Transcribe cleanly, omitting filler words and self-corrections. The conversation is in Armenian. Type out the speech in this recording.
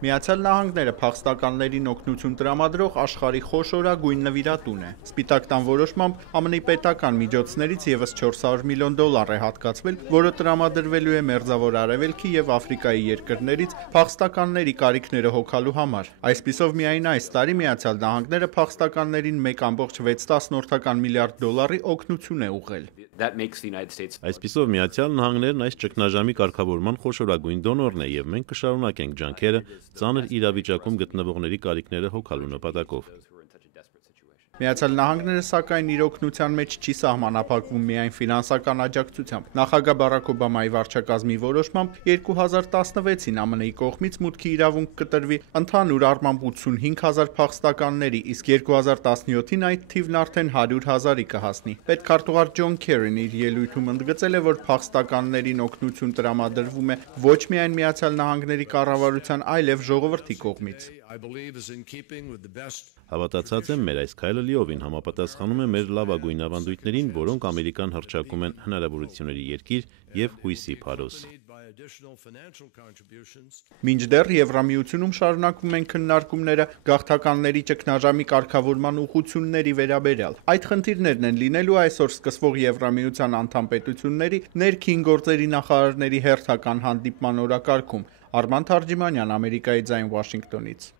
Միացյալ Նահանգները փախստականներին օգնություն տրամադրող աշխարհի խոշորագույն նվիրատուն է։ Սպիտակ տան որոշմամբ ԱՄՆ-ի պետական միջոցներից ևս $400 միլիոն է հատկացվել, որը տրամադրվելու է Մերձավոր Արևելքի եւ Աֆրիկայի երկրներից փախստականների կարիքները հոգալու համար։ Այսպիսով միայն այս տարի Միացյալ Նահանգները փախստականներին $1.6 միլիարդ օգնություն է ուղղել։ Այսպիսով Միացյալ Նահանգներն այս ճգնաժամի կարգավորման խոշորագույն դոնորն է եւ մենք կշարունակենք ջանքերը ծանր իրավիճակում գտնվողների կարիքները հոգալու նպատակով։ Միացյալ Նահանգները սակայն իր օգնության մեջ չի սահմանափակվում միայն ֆինանսական աջակցությամբ։ Նախագահ Բարաք Օբամայի վարչակազմի որոշմամբ 2016-ին ԱՄՆ-ի կողմից մուտքի իրավունք կտրվի ընդհանուր առմամբ 85,000 փախստականների, իսկ 2017-ին այդ թիվն արդեն 100,000-ի կհասնի։ Պետքարտուղար Ջոն Քերին իր ելույթում ընդգծել է, որ փախստականներին օգնություն տրամադրվում է ոչ միայն Միացյալ Նահանգների կառավարության, այլև ժողովրդի կողմից։ Հավատացած եմ, մեր այս քայլը լիովին համապատասխանում է մեր լավագույն ավանդույթներին, որոնք Ամերիկան հռչակում են հնարավորությունների երկիր եւ հույսի փարոս։ Մինչդեռ Եվրամիությունում շարունակվում են քննարկումները գաղթականների ճգնաժամի կարգավորման ուղղությունների վերաբերյալ։ Այդ խնդիրներն են լինելու այսօր սկսվող Եվրամիության անդամ պետությունների ներքին գործերի նախարարների հերթական հանդիպման օրակարգում։ Արման Թարջիմանյան, Ամերիկայի ձայն, Վաշինգտոնից։